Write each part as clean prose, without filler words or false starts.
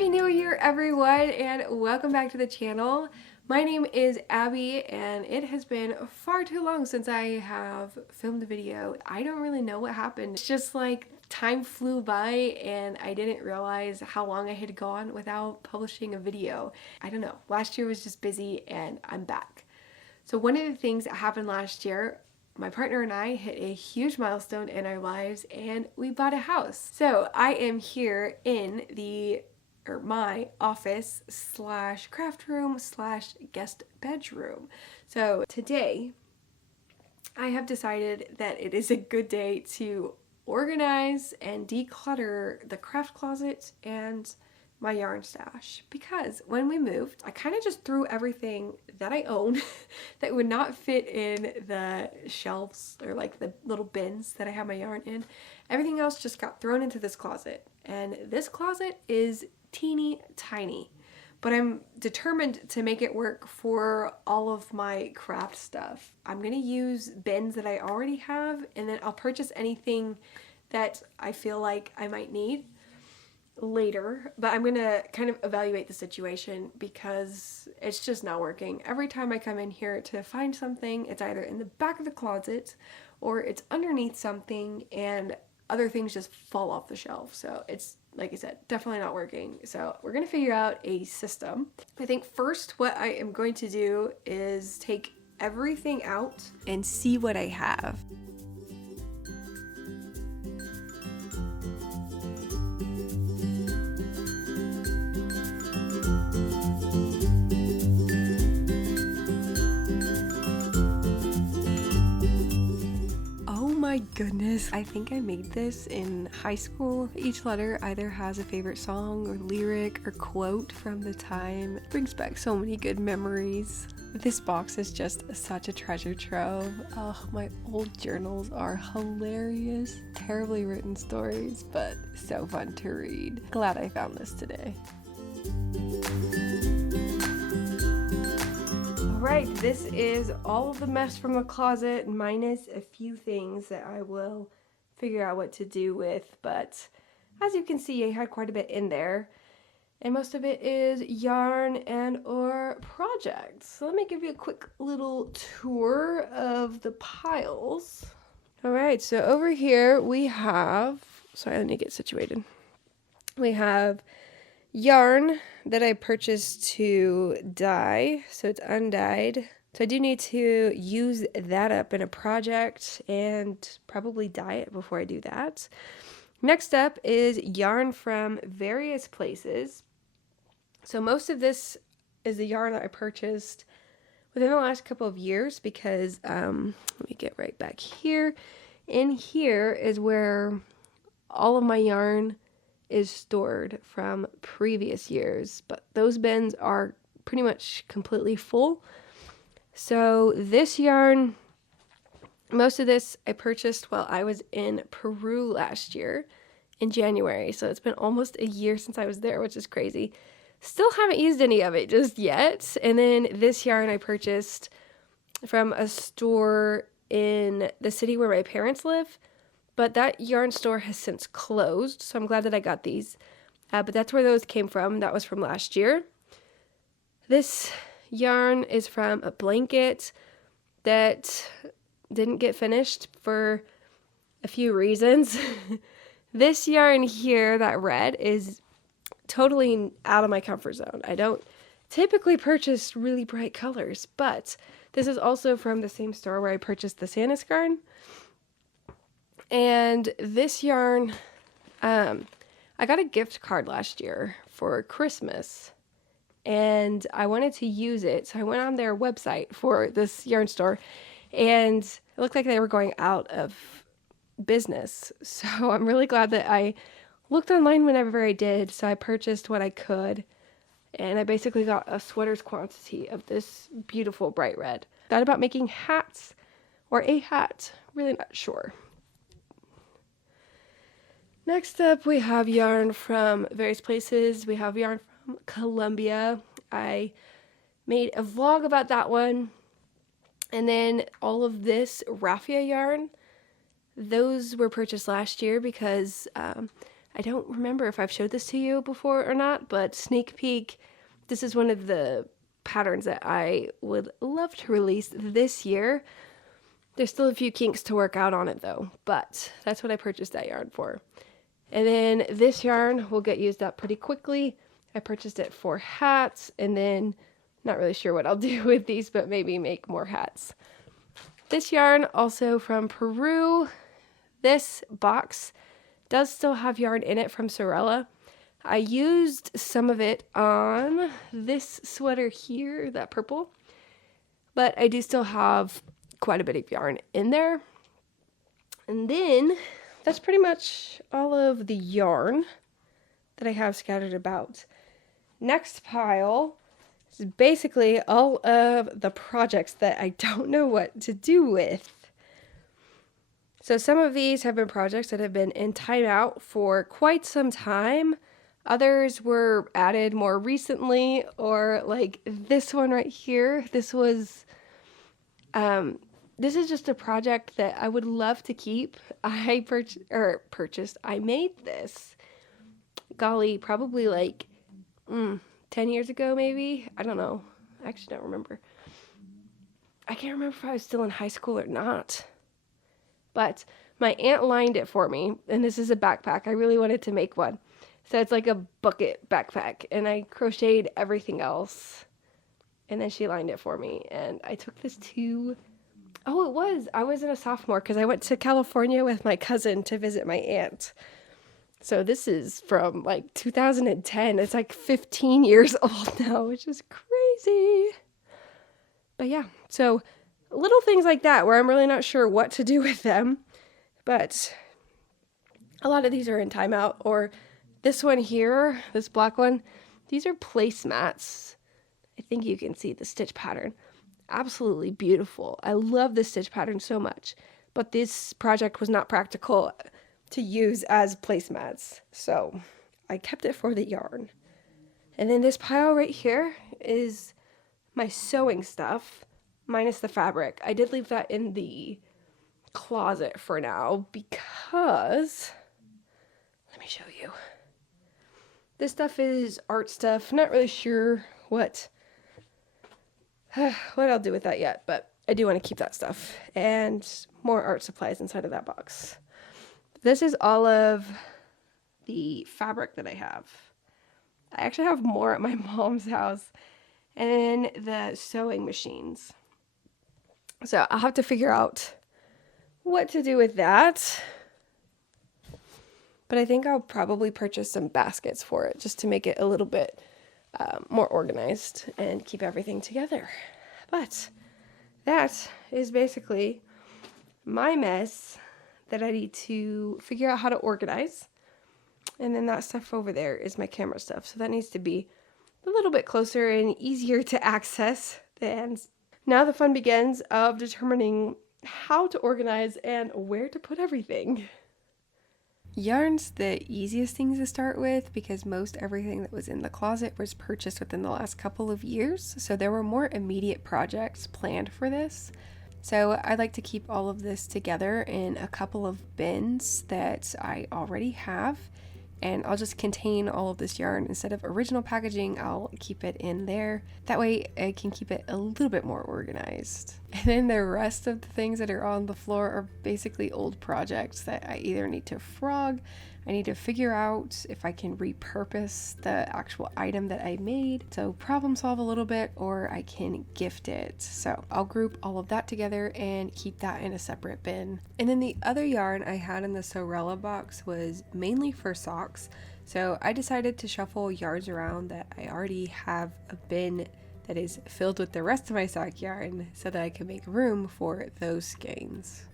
Happy New Year, everyone, and welcome back to the channel. My name is Abby, and it has been far too long since I have filmed a video. I don't really know what happened. It's just like time flew by, and I didn't realize how long I had gone without publishing a video. I don't know. Last year was just busy, and I'm back. So one of the things that happened last year, my partner and I hit a huge milestone in our lives and we bought a house. So I am here in my office slash craft room slash guest bedroom. So today I have decided that it is a good day to organize and declutter the craft closet and my yarn stash, because when we moved, I kind of just threw everything that I own that would not fit in the shelves or like the little bins that I have my yarn in. Everything else just got thrown into this closet, and this closet is teeny tiny, but I'm determined to make it work for all of my craft stuff. I'm gonna use bins that I already have, and then I'll purchase anything that I feel like I might need later, but I'm gonna kind of evaluate the situation because it's just not working. Every time I come in here to find something, it's either in the back of the closet or it's underneath something, and other things just fall off the shelf. So it's, like I said, definitely not working. So we're gonna figure out a system. I think first what I am going to do is take everything out and see what I have. My goodness, I think I made this in high school. Each letter either has a favorite song or lyric or quote from the time. It brings back so many good memories. This box is just such a treasure trove. Oh, my old journals are hilarious. Terribly written stories, but so fun to read. Glad I found this today. Alright, this is all of the mess from the closet, minus a few things that I will figure out what to do with, but as you can see, I had quite a bit in there, and most of it is yarn and or projects. So let me give you a quick little tour of the piles. Alright, so over here we have, sorry, let me get situated. We have yarn that I purchased to dye, so it's undyed. So I do need to use that up in a project and probably dye it before I do that. Next up is yarn from various places. So most of this is the yarn that I purchased within the last couple of years because, let me get right back here. In here is where all of my yarn is stored from previous years, but those bins are pretty much completely full. So this yarn, most of this I purchased while I was in Peru last year in January, so it's been almost a year since I was there, which is crazy. Still haven't used any of it just yet. And then this yarn I purchased from a store in the city where my parents live, but that yarn store has since closed, so I'm glad that I got these. But that's where those came from. That was from last year. This yarn is from a blanket that didn't get finished for a few reasons. This yarn here, that red, is totally out of my comfort zone. I don't typically purchase really bright colors, but this is also from the same store where I purchased the Santa's yarn. And this yarn, I got a gift card last year for Christmas, and I wanted to use it, so I went on their website for this yarn store, and it looked like they were going out of business. So I'm really glad that I looked online whenever I did, so I purchased what I could, and I basically got a sweater's quantity of this beautiful bright red. Thought about making hats, or a hat, really not sure. Next up, we have yarn from various places. We have yarn from Colombia. I made a vlog about that one. And then all of this raffia yarn, those were purchased last year because I don't remember if I've showed this to you before or not, but sneak peek, this is one of the patterns that I would love to release this year. There's still a few kinks to work out on it though, but that's what I purchased that yarn for. And then this yarn will get used up pretty quickly. I purchased it for hats, and then not really sure what I'll do with these, but maybe make more hats. This yarn also from Peru. This box does still have yarn in it from Sorella. I used some of it on this sweater here, that purple, but I do still have quite a bit of yarn in there. And then that's pretty much all of the yarn that I have scattered about. Next pile is basically all of the projects that I don't know what to do with. So some of these have been projects that have been in timeout for quite some time. Others were added more recently, or like this one right here. This is just a project that I would love to keep. I made this, golly, probably like 10 years ago maybe. I don't know. I actually don't remember. I can't remember if I was still in high school or not. But my aunt lined it for me, and this is a backpack. I really wanted to make one. So it's like a bucket backpack, and I crocheted everything else. And then she lined it for me, and I took this to... I was a sophomore because I went to California with my cousin to visit my aunt. So this is from like 2010. It's like 15 years old now, which is crazy. But yeah, so little things like that where I'm really not sure what to do with them. But a lot of these are in timeout. Or this one here, this black one, these are placemats. I think you can see the stitch pattern. Absolutely beautiful. I love this stitch pattern so much. But this project was not practical to use as placemats, so I kept it for the yarn. And then this pile right here is my sewing stuff, minus the fabric. I did leave that in the closet for now because, let me show you. This stuff is art stuff. Not really sure what I'll do with that yet, but I do want to keep that stuff. And more art supplies inside of that box. This is all of the fabric that I have. I actually have more at my mom's house. And then the sewing machines. So I'll have to figure out what to do with that. But I think I'll probably purchase some baskets for it just to make it a little bit more organized and keep everything together. But that is basically my mess that I need to figure out how to organize. And then that stuff over there is my camera stuff. So that needs to be a little bit closer and easier to access. And now the fun begins of determining how to organize and where to put everything. Yarn's the easiest things to start with because most everything that was in the closet was purchased within the last couple of years. So there were more immediate projects planned for this. So I like to keep all of this together in a couple of bins that I already have, and I'll just contain all of this yarn. Instead of original packaging, I'll keep it in there. That way I can keep it a little bit more organized. And then the rest of the things that are on the floor are basically old projects that I either need to frog, I need to figure out if I can repurpose the actual item that I made, so problem solve a little bit, or I can gift it. So I'll group all of that together and keep that in a separate bin. And then the other yarn I had in the Sorella box was mainly for socks. So I decided to shuffle yarns around that I already have a bin that is filled with the rest of my sock yarn so that I can make room for those skeins.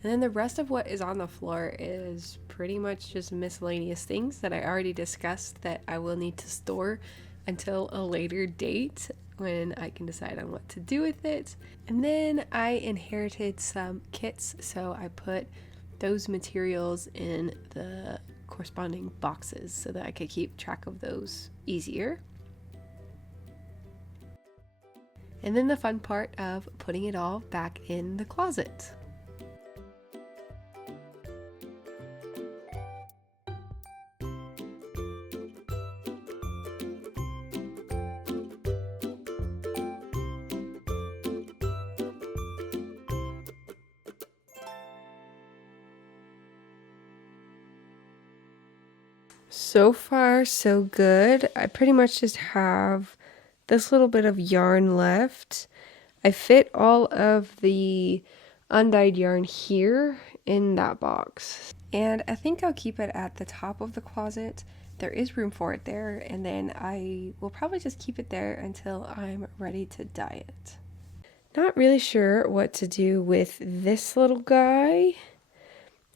And then the rest of what is on the floor is pretty much just miscellaneous things that I already discussed that I will need to store until a later date when I can decide on what to do with it. And then I inherited some kits, so I put those materials in the corresponding boxes so that I could keep track of those easier. And then the fun part of putting it all back in the closet. So far, so good. I pretty much just have this little bit of yarn left. I fit all of the undyed yarn here in that box. And I think I'll keep it at the top of the closet. There is room for it there, and then I will probably just keep it there until I'm ready to dye it. Not really sure what to do with this little guy.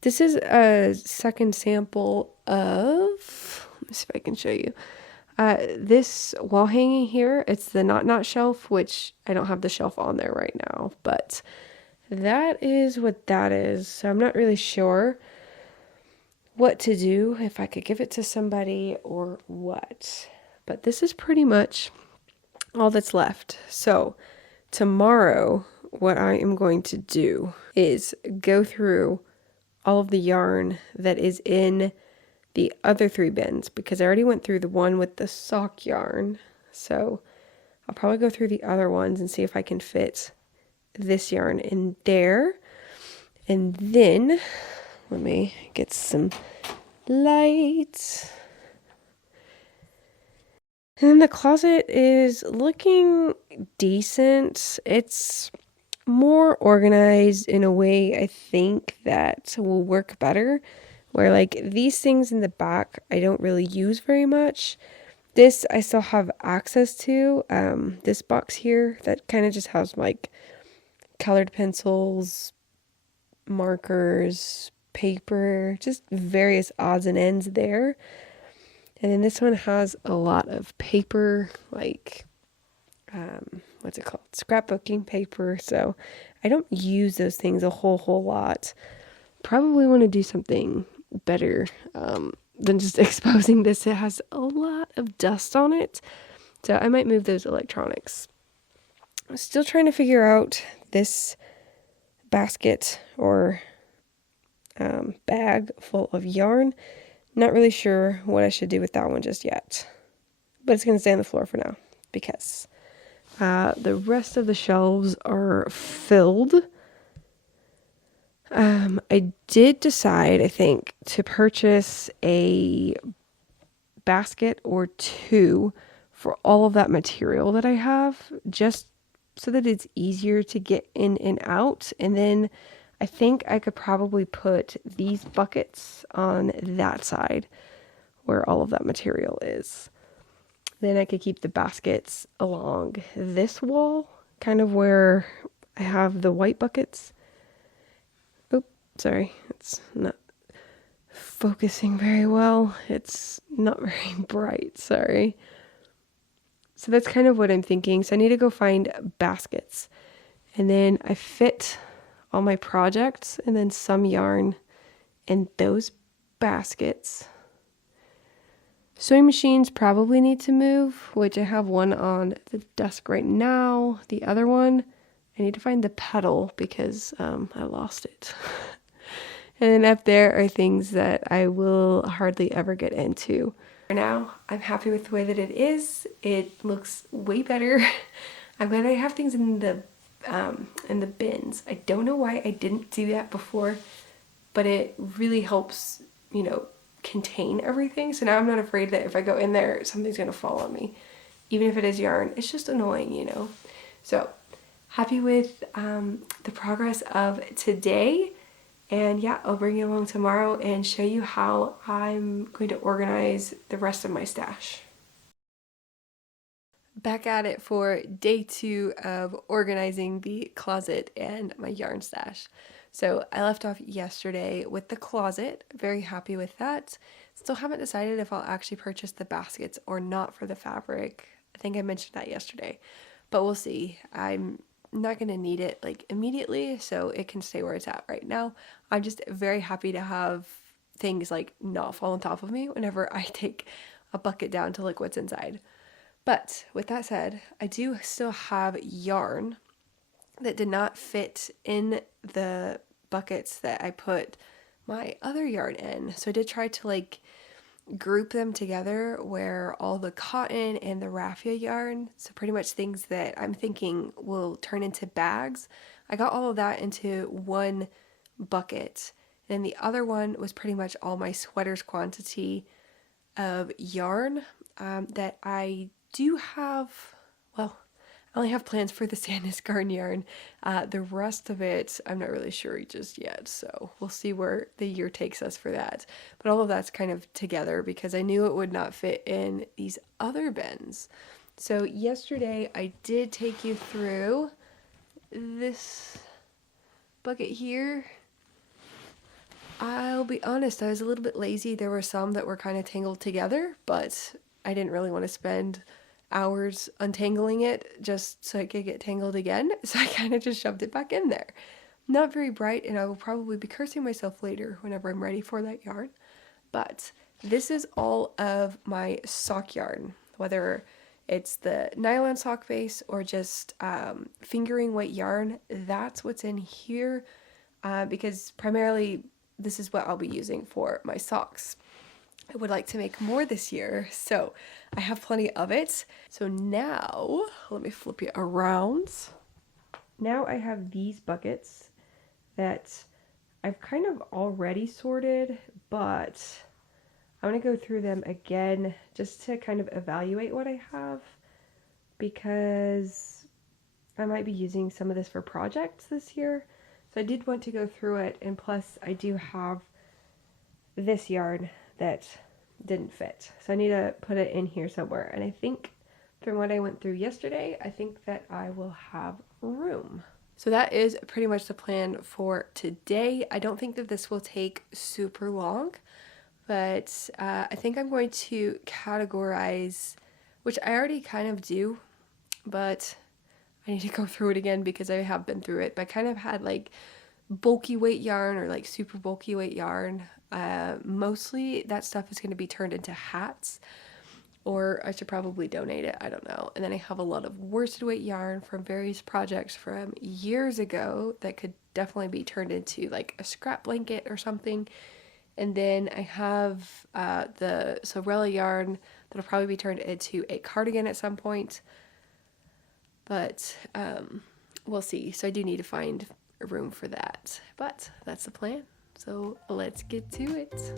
This is a second sample of, let me see if I can show you. This wall hanging here, it's the Not shelf, which I don't have the shelf on there right now, but that is what that is. So I'm not really sure what to do, if I could give it to somebody or what. But this is pretty much all that's left. So tomorrow, what I am going to do is go through all of the yarn that is in the other 3 bins, because I already went through the one with the sock yarn. So I'll probably go through the other ones and see if I can fit this yarn in there. And then let me get some light. And then the closet is looking decent. It's more organized in a way I think that will work better, where like these things in the back I don't really use very much. This I still have access to. This box here that kind of just has like colored pencils, markers, paper, just various odds and ends there. And then this one has a lot of paper, like what's it called? Scrapbooking paper. So I don't use those things a whole lot. Probably want to do something better than just exposing this. It has a lot of dust on it. So I might move those electronics. I'm still trying to figure out this basket or bag full of yarn. Not really sure what I should do with that one just yet. But it's going to stay on the floor for now because the rest of the shelves are filled. I did decide, I think, to purchase a basket or 2 for all of that material that I have, just so that it's easier to get in and out. And then I think I could probably put these buckets on that side where all of that material is. Then I could keep the baskets along this wall, kind of where I have the white buckets. Oop, sorry, it's not focusing very well. It's not very bright, sorry. So that's kind of what I'm thinking. So I need to go find baskets. And then I fit all my projects and then some yarn in those baskets. Sewing machines probably need to move, which I have one on the desk right now. The other one, I need to find the pedal because I lost it. And then up there are things that I will hardly ever get into. For now, I'm happy with the way that it is. It looks way better. I'm glad I have things in the bins. I don't know why I didn't do that before, but it really helps, you know, contain everything. So now I'm not afraid that if I go in there, something's gonna fall on me. Even if it is yarn, it's just annoying, you know. So happy with the progress of today. And yeah, I'll bring you along tomorrow and show you how I'm going to organize the rest of my stash. Back at it for day 2 of organizing the closet and my yarn stash. So I left off yesterday with the closet, very happy with that. Still haven't decided if I'll actually purchase the baskets or not for the fabric. I think I mentioned that yesterday, but we'll see. I'm not going to need it like immediately, so it can stay where it's at right now. I'm just very happy to have things like not fall on top of me whenever I take a bucket down to look what's inside. But with that said, I do still have yarn that did not fit in the buckets that I put my other yarn in. So I did try to like group them together where all the cotton and the raffia yarn, so pretty much things that I'm thinking will turn into bags, I got all of that into one bucket. And then the other one was pretty much all my sweaters quantity of yarn that I do have, well, I only have plans for the Sandnes Garn yarn. The rest of it, I'm not really sure just yet, so we'll see where the year takes us for that. But all of that's kind of together because I knew it would not fit in these other bins. So yesterday I did take you through this bucket here. I'll be honest, I was a little bit lazy. There were some that were kind of tangled together, but I didn't really want to spend hours untangling it just so it could get tangled again. So I kind of just shoved it back in there. Not very bright, and I will probably be cursing myself later whenever I'm ready for that yarn. But this is all of my sock yarn, whether it's the nylon sock base or just fingering weight yarn. That's what's in here because primarily this is what I'll be using for my socks. I would like to make more this year, so I have plenty of it. So now, let me flip you around. Now I have these buckets that I've kind of already sorted, but I'm going to go through them again just to kind of evaluate what I have, because I might be using some of this for projects this year. So I did want to go through it, and plus I do have this yarn that didn't fit. So I need to put it in here somewhere. And I think from what I went through yesterday, I think that I will have room. So that is pretty much the plan for today. I don't think that this will take super long, but I think I'm going to categorize, which I already kind of do, but I need to go through it again because I have been through it. But I kind of had like bulky weight yarn or like super bulky weight yarn. Mostly that stuff is going to be turned into hats, or I should probably donate it. I don't know. And then I have a lot of worsted weight yarn from various projects from years ago that could definitely be turned into like a scrap blanket or something. And then I have the Sorella yarn that'll probably be turned into a cardigan at some point. But we'll see. So I do need to find a room for that. But that's the plan. So let's get to it.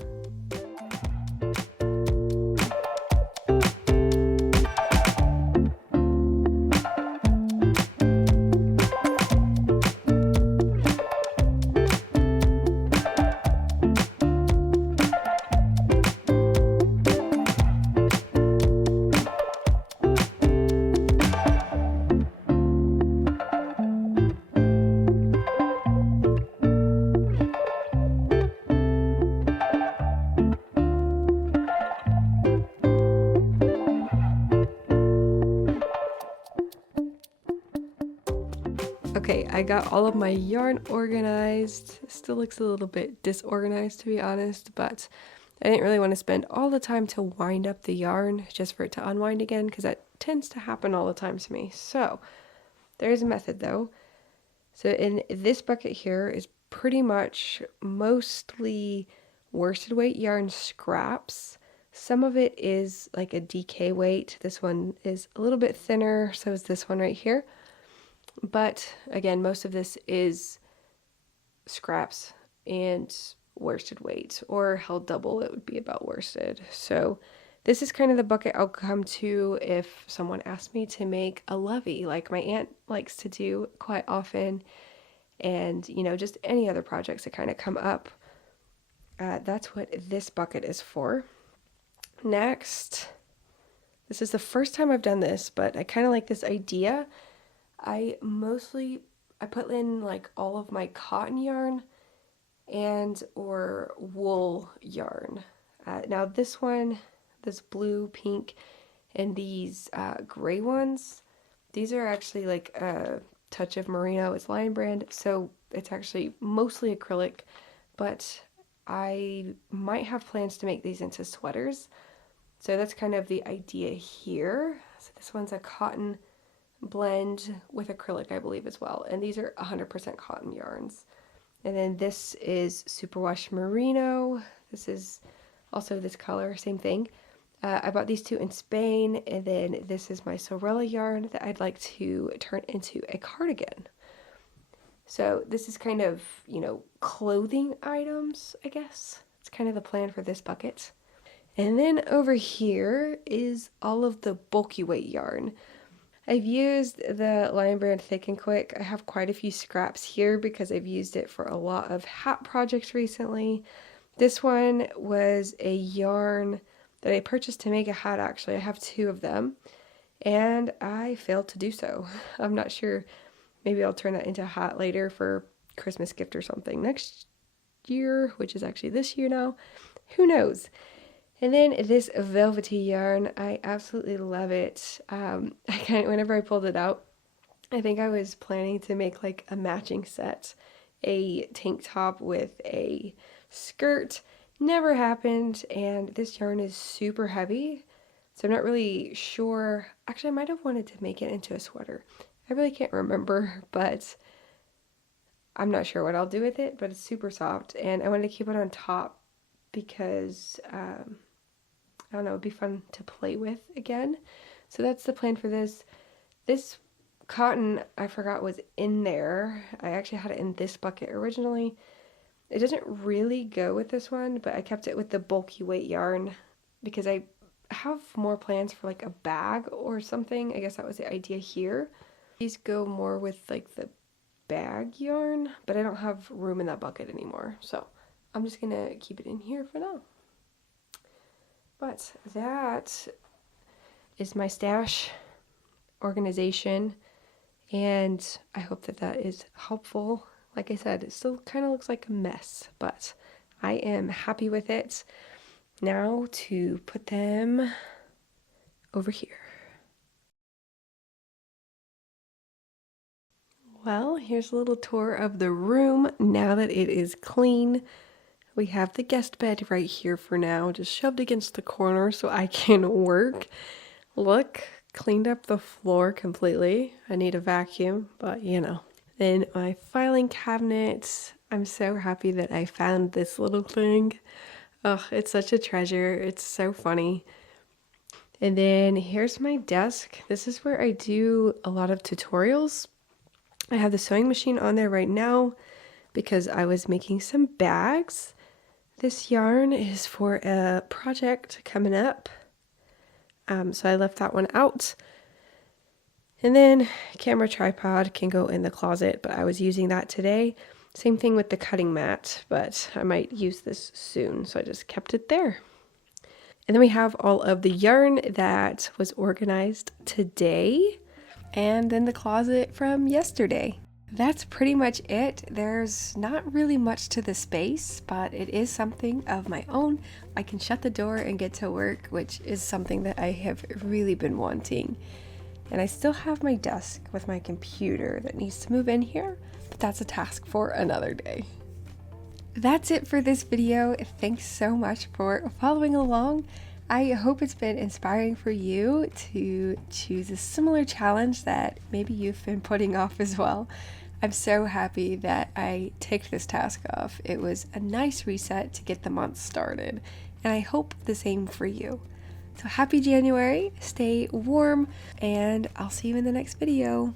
Okay, I got all of my yarn organized. Still looks a little bit disorganized, to be honest, but I didn't really want to spend all the time to wind up the yarn just for it to unwind again, because that tends to happen all the time to me. So there's a method though. So in this bucket here is pretty much mostly worsted weight yarn scraps. Some of it is like a DK weight. This one is a little bit thinner, so is this one right here. But again, most of this is scraps and worsted weight, or held double, it would be about worsted. So this is kind of the bucket I'll come to if someone asks me to make a lovey, like my aunt likes to do quite often, and you know, just any other projects that kind of come up. That's what this bucket is for. Next, this is the first time I've done this, but I kind of like this idea. I put in like all of my cotton yarn and or wool yarn. Now this one, this blue, pink, and these gray ones, these are actually like a touch of merino. It's Lion Brand, so it's actually mostly acrylic, but I might have plans to make these into sweaters. So that's kind of the idea here. So this one's a cotton blend with acrylic, I believe, as well. And these are 100% cotton yarns. And then this is superwash merino. This is also this color, same thing. I bought these two in Spain, and then this is my Sorella yarn that I'd like to turn into a cardigan. So this is kind of, you know, clothing items, I guess. It's kind of the plan for this bucket. And then over here is all of the bulky weight yarn. I've used the Lion Brand Thick and Quick. I have quite a few scraps here because I've used it for a lot of hat projects recently. This one was a yarn that I purchased to make a hat actually. I have 2 of them and I failed to do so. I'm not sure. Maybe I'll turn that into a hat later for Christmas gift or something next year, which is actually this year now. Who knows? And then this velvety yarn, I absolutely love it. Whenever I pulled it out, I think I was planning to make like a matching set, a tank top with a skirt. Never happened, and this yarn is super heavy, so I'm not really sure. Actually, I might have wanted to make it into a sweater. I really can't remember, but I'm not sure what I'll do with it, but it's super soft, and I wanted to keep it on top because, I don't know, it'd be fun to play with again. So that's the plan for this. This cotton, I forgot was in there. I actually had it in this bucket originally. It doesn't really go with this one, but I kept it with the bulky weight yarn because I have more plans for like a bag or something. I guess that was the idea here. These go more with like the bag yarn, but I don't have room in that bucket anymore. So I'm just gonna keep it in here for now. But that is my stash organization, and I hope that that is helpful. Like I said, it still kind of looks like a mess, but I am happy with it. Now to put them over here. Well, here's a little tour of the room now that it is clean. We have the guest bed right here for now, just shoved against the corner so I can work. Look, cleaned up the floor completely. I need a vacuum, but you know. Then my filing cabinet. I'm so happy that I found this little thing. Oh, it's such a treasure. It's so funny. And then here's my desk. This is where I do a lot of tutorials. I have the sewing machine on there right now because I was making some bags. This yarn is for a project coming up, so I left that one out. And then camera tripod can go in the closet, but I was using that today. Same thing with the cutting mat, but I might use this soon, so I just kept it there. And then we have all of the yarn that was organized today, and then the closet from yesterday. That's pretty much it. There's not really much to the space, but it is something of my own. I can shut the door and get to work, which is something that I have really been wanting. And I still have my desk with my computer that needs to move in here, but that's a task for another day. That's it for this video. Thanks so much for following along. I hope it's been inspiring for you to choose a similar challenge that maybe you've been putting off as well. I'm so happy that I ticked this task off. It was a nice reset to get the month started, and I hope the same for you. So happy January, stay warm, and I'll see you in the next video.